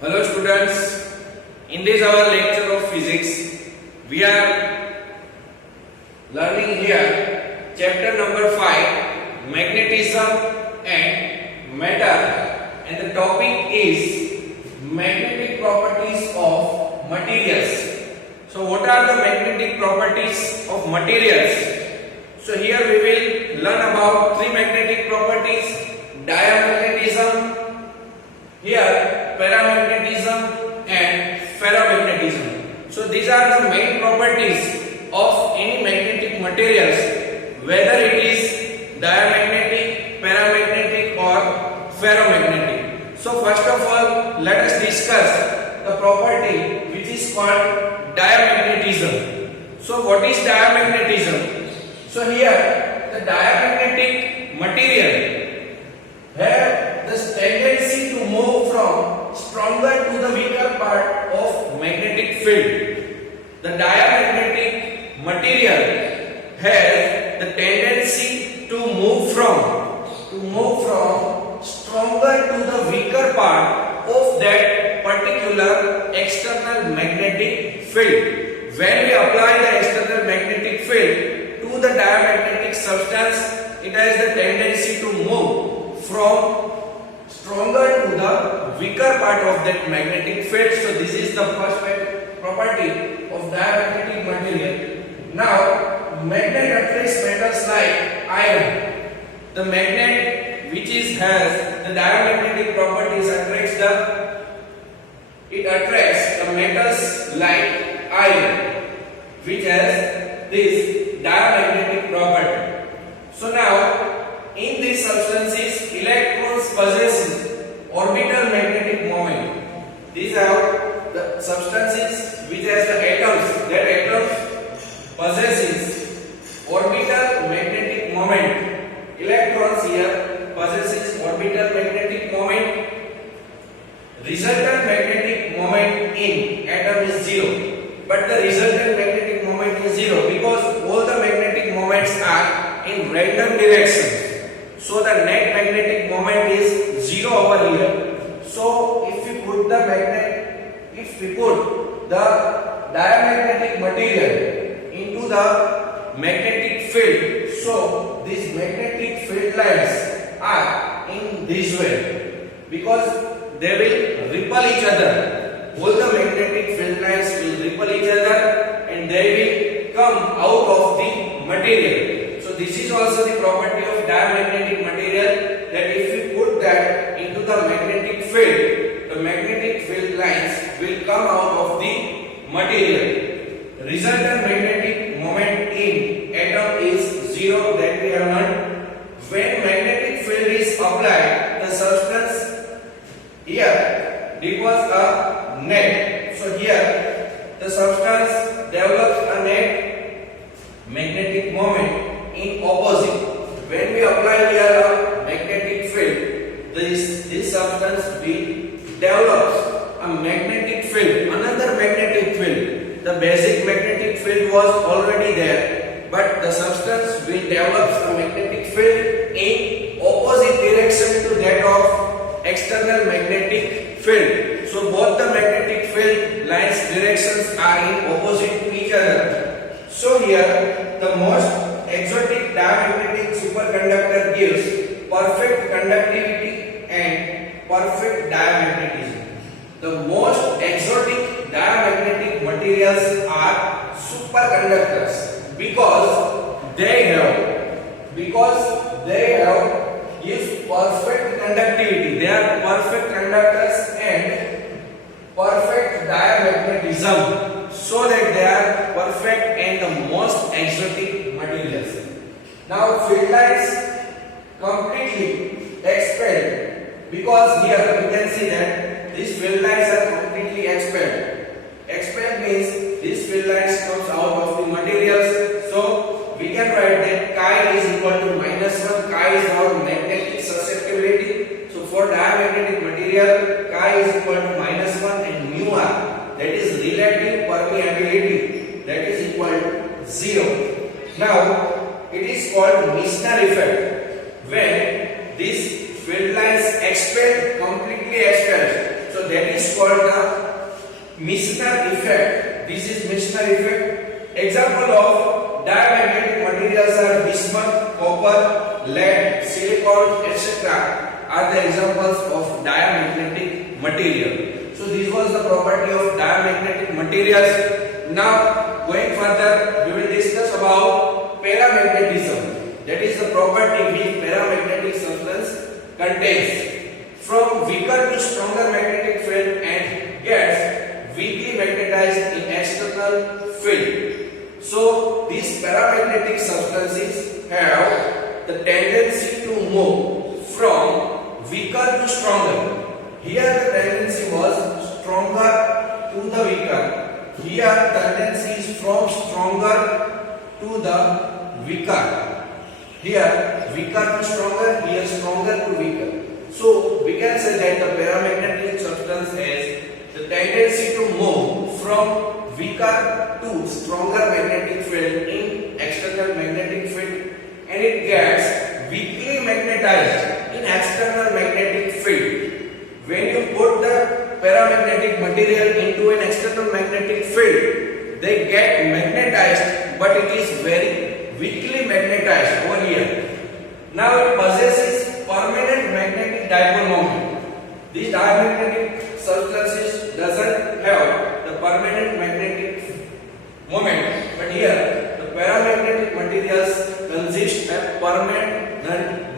Hello students, in this our lecture of physics, we are learning here chapter number 5, magnetism and matter, and the topic is magnetic properties of materials. So what are the magnetic properties of materials? So here we will learn about three magnetic properties: diamagnetism, here paramagnetism and ferromagnetism. So these are the main properties of any magnetic materials, whether it is diamagnetic, paramagnetic or ferromagnetic. So first of all, let us discuss the property which is called diamagnetism. So what is diamagnetism? So here the diamagnetic material have the tendency to move from stronger to the weaker part of magnetic field. The diamagnetic material has the tendency to move from stronger to the weaker part of that particular external magnetic field. When we apply the external magnetic field to the diamagnetic substance, it has the tendency to move from stronger to the weaker part of that magnetic field. So this is the first property of diamagnetic material. Now, magnet attracts metals like iron. The magnet which has the diamagnetic properties attracts the metals like iron, which has this diamagnetic property. So now, in these substances, electrons possess orbital magnetic moment. These are the substances which has the atoms. That atoms possesses orbital magnetic moment. Electrons here possesses orbital magnetic moment. Resultant magnetic moment in atom is zero. But the resultant magnetic moment is zero because all the magnetic moments are in random directions. So the net magnetic moment is zero over here. So if we put the diamagnetic material into the magnetic field, so these magnetic field lines are in this way because they will repel each other. All the magnetic field lines will repel each other and they will come out of the material. So this is also the property of diamagnetic material, that if we put that into the magnetic field, the magnetic field lines will come out of the material. Resultant magnetic moment in atom is zero, that we have learned. When magnetic field is applied, the substance here develops a net. So here the substance develops a net magnetic moment in opposite. When we apply here a magnetic field, this substance will develops a magnetic field, another magnetic field. The basic magnetic field was already there, but the substance will develop a magnetic field in opposite direction to that of external magnetic field. So both the magnetic field lines directions are in opposite to each other. So here the most exotic diamagnetic superconductor gives perfect conductivity and perfect diamagnetism. The most exotic diamagnetic materials are superconductors because they have gives perfect conductivity. They are perfect conductors and perfect diamagnetism, so that they are perfect and the most exotic materials. Now field lines completely expelled, because here you can see that these field lines are completely expelled. Expelled means these field lines comes out of the materials. So we can write that chi is equal to -1. Chi is our magnetic susceptibility. So for diamagnetic material, chi is equal to -1 and mu r, that is relative permeability, that is equal to 0. Now it is called Misner effect when these field lines expelled, completely expelled. So that is called the Misner effect. This is Misner effect. Example of diamagnetic materials are bismuth, copper, lead, silicon, etc. are the examples of diamagnetic material. So this was the property of diamagnetic materials. Now going further, we will discuss about paramagnetism. That is the property which paramagnetic substance contains. From weaker to stronger magnetic field and gets weakly magnetized in external field. So these paramagnetic substances have the tendency to move from weaker to stronger. Here the tendency was stronger to the weaker. Here the tendency is from stronger to the weaker. Here weaker to stronger, here stronger to weaker. So we can say that the paramagnetic substance has the tendency to move from weaker to stronger magnetic field in external magnetic field, and it gets weakly magnetized in external magnetic field. When you put the paramagnetic material into an external magnetic field, they get magnetized, but it is very weakly magnetized over here. Now it possesses permanent magnetic dipole moment. These diamagnetic substances doesn't have the permanent magnetic moment, but here the paramagnetic materials consist of permanent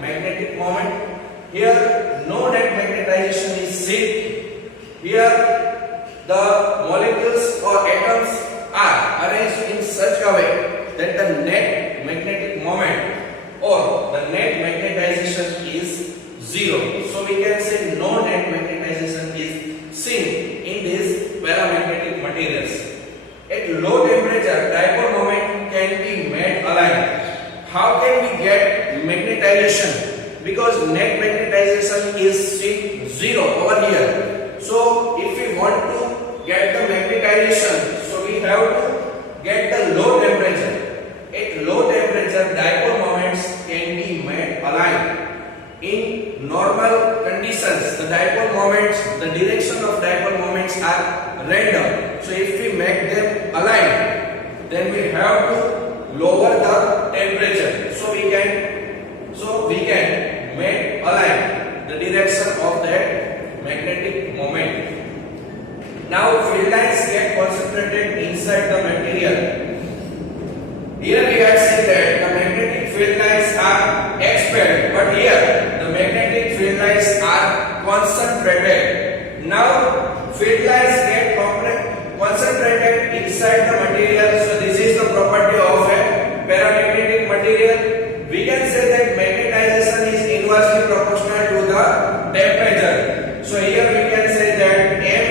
magnetic moment. Here no net magnetization is seen. Here the molecules or atoms are arranged in such a way that the net magnetic moment or the net magnetization is zero. So we can say no net magnetization is seen in these paramagnetic materials. At low temperature, dipole moment can be made aligned. How can we get magnetization? Because net magnetization is seen zero over here. So if we want to get the magnetization, so we have to get the low temperature. At low temperature, dipole moments can be made aligned. In normal conditions, the dipole moments, the direction of dipole moments are random. So if we make them aligned, then we have to lower the temperature. So we can make align the direction of that magnetic moment. Now field lines get concentrated inside the material. Here we have seen that the magnetic field lines are expelled, but here the magnetic field lines are concentrated. Now field lines get concentrated inside the material. So this is the property of a paramagnetic material. We can say that magnetization is inversely proportional to the temperature. So here we can say that M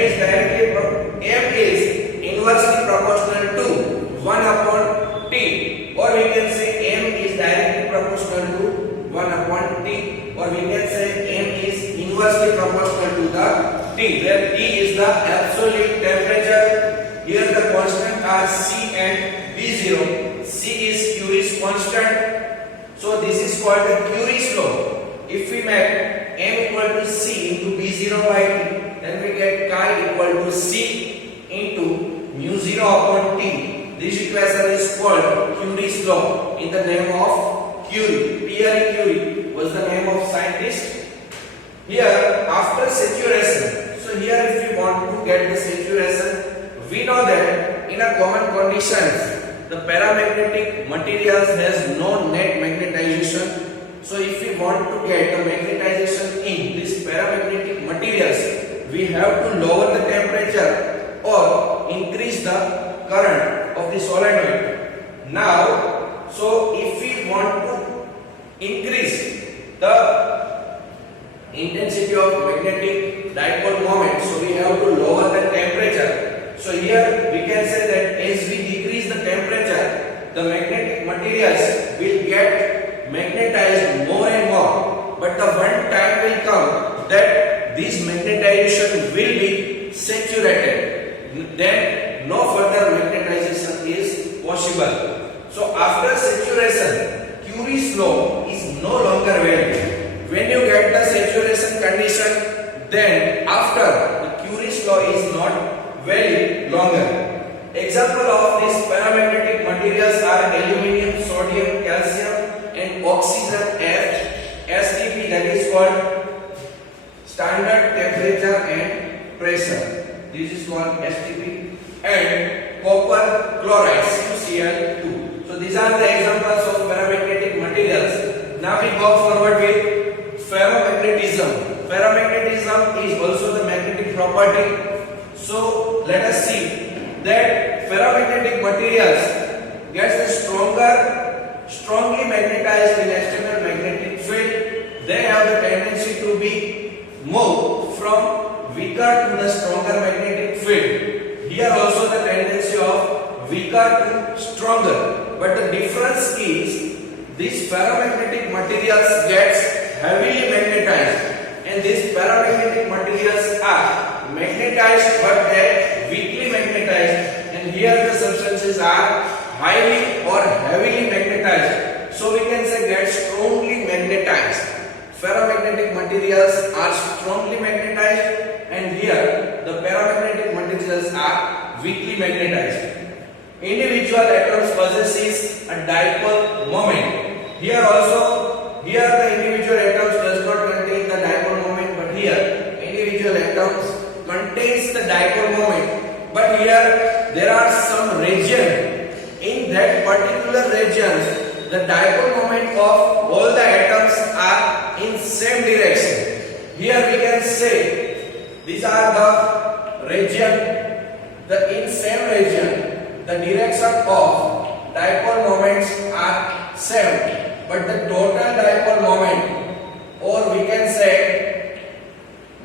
is inversely proportional to 1 upon T, or we can say M is directly proportional to 1 upon T, or we can say M is inversely proportional to the T, where T is the absolute temperature. Here the constant are C and B0. C is Curie's constant. So this is called the Curie's law. If we make M equal to C into B0 by T, then we get chi equal to C into mu 0 upon T. This equation is called Curie's law in the name of Curie. Pierre Curie was the name of scientist. Here after saturation, so here if we want to get the saturation, we know that in a common conditions the paramagnetic materials has no net magnetization. So if we want to get the magnetization in these paramagnetic materials, we have to lower the temperature or increase the current of the solenoid. Now, so if we want to increase the intensity of magnetic dipole moment, so we have to lower the temperature. So here we can say that as we decrease the temperature, the magnetic materials will get magnetized more and more. But the one time will come that this magnetization will be saturated. Then no further magnetization is possible. So after saturation, Curie's law is no longer valid. When you get the saturation condition, then after the law is not valid longer. Example of these paramagnetic materials are aluminium, sodium, calcium and oxygen F, STP, that is called standard temperature and pressure. This is called STP, and copper chloride CuCl2. So these are the examples of paramagnetic materials. Now we go forward with ferromagnetism. Ferromagnetism is also the magnetic property. So let us see that ferromagnetic materials gets strongly magnetized in external magnetic field. They have the tendency to be moved from weaker to the stronger magnetic field. Here also the tendency of weaker to stronger. But the difference is these ferromagnetic materials gets heavily magnetized, and these paramagnetic materials are magnetized but they weakly magnetized, and here the substances are highly or heavily magnetized. So we can say get strongly magnetized. Ferromagnetic materials are strongly magnetized, and here the paramagnetic materials are weakly magnetized. Individual atoms possesses a dipole moment. Here the individual atoms does not contain the dipole moment, but here individual atoms contains the dipole moment. But here there are some region. In that particular regions, the dipole moment of all the atoms are in same direction. Here we can say these are the region, in same region, the direction of dipole moments are same. But the total dipole moment, or we can say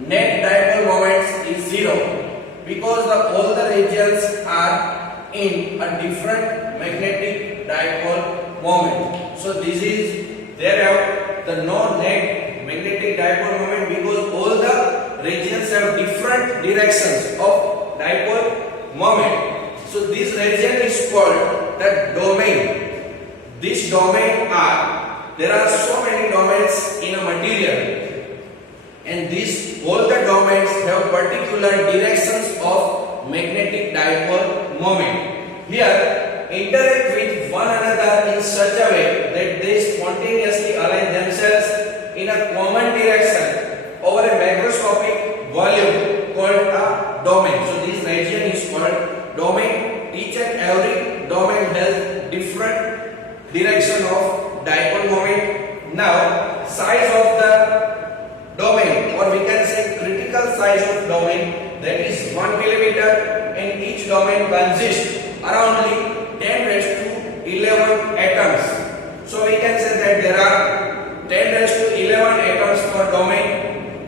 net dipole moments, is 0, because all the regions are in a different magnetic dipole moment. So this is there have the no net magnetic dipole moment, because all the regions have different directions of dipole moment. So this region is called the domain. This domain there are so many domains in a material, and all the domains have particular directions of magnetic dipole moment. Here interact with one another in such a way that they spontaneously align themselves in a common direction over a macroscopic volume called a domain. So this region is called domain. Each and every domain has different direction of dipole moment. Now size of the domain, or we can say critical size of domain, that is 1 millimeter, and each domain consists around 10 raised to 11 atoms. So we can say that there are 10 raised to 11 atoms per domain.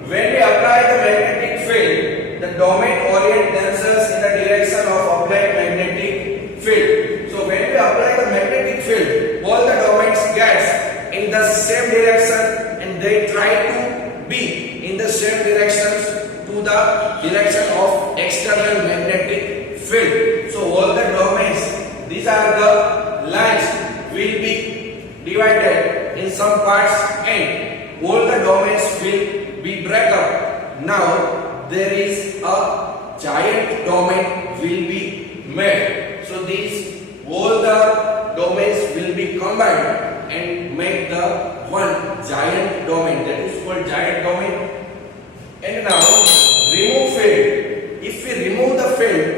When we apply the magnetic field, the domain orient themselves in the direction of applied magnetic field. So when we apply the magnetic field, all the domains gets in the same direction, and they try to be in the same directions to the direction of external magnetic field. So all the domains, these are the lines, will be divided in some parts, and all the domains will be break up. Now there is a giant domain will be made. So these all the domains will be combined and make the one giant domain, that is called giant domain. And now remove field. If we remove the field,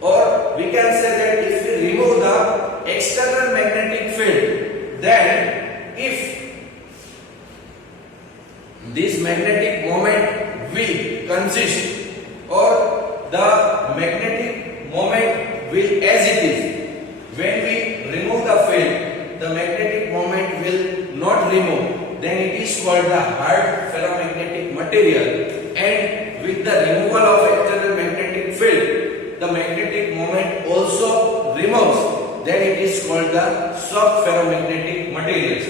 or we can say that if we remove the external magnetic field, then if this magnetic moment will consist, or the magnetic moment will as it is. When we remove the field, the magnetic moment will not remove, then it is called the hard ferromagnetic material. And with the removal of external magnetic field, the magnetic moment also removes, then it is called the soft ferromagnetic materials.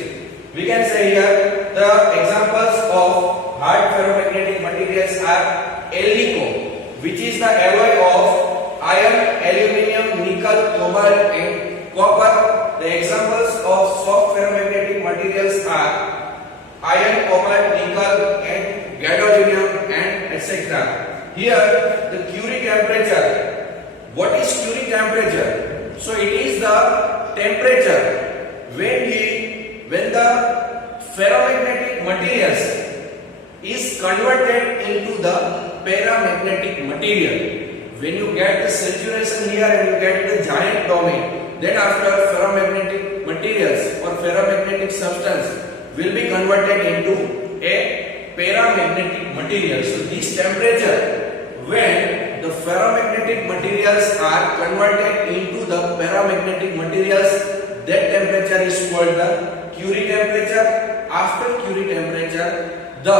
We can say here the examples of hard ferromagnetic materials are Alnico, which is the alloy of iron, aluminium, nickel, cobalt and copper. The examples of soft ferromagnetic materials are iron, cobalt, nickel and gadolinium and etc. here the Curie temperature. What is Curie temperature? So it is the temperature when the ferromagnetic materials is converted into the paramagnetic material. When you get the saturation here and you get the giant domain, then after ferromagnetic materials or ferromagnetic substance will be converted into a paramagnetic material. So this temperature, when the ferromagnetic materials are converted into the paramagnetic materials, that temperature is called the Curie temperature. After Curie temperature, the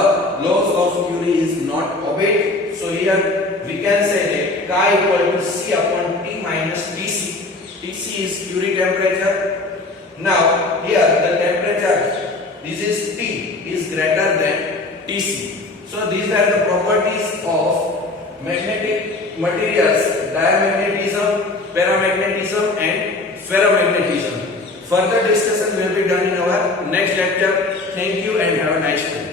laws of Curie is not obeyed. So here we can say that chi equal to C upon T minus Tc. Tc is Curie temperature. Now here the temperature, this is T, is greater than Tc. So these are the properties of magnetic materials: diamagnetism, paramagnetism and ferromagnetism. Further discussion will be done in our next lecture. Thank you and have a nice day.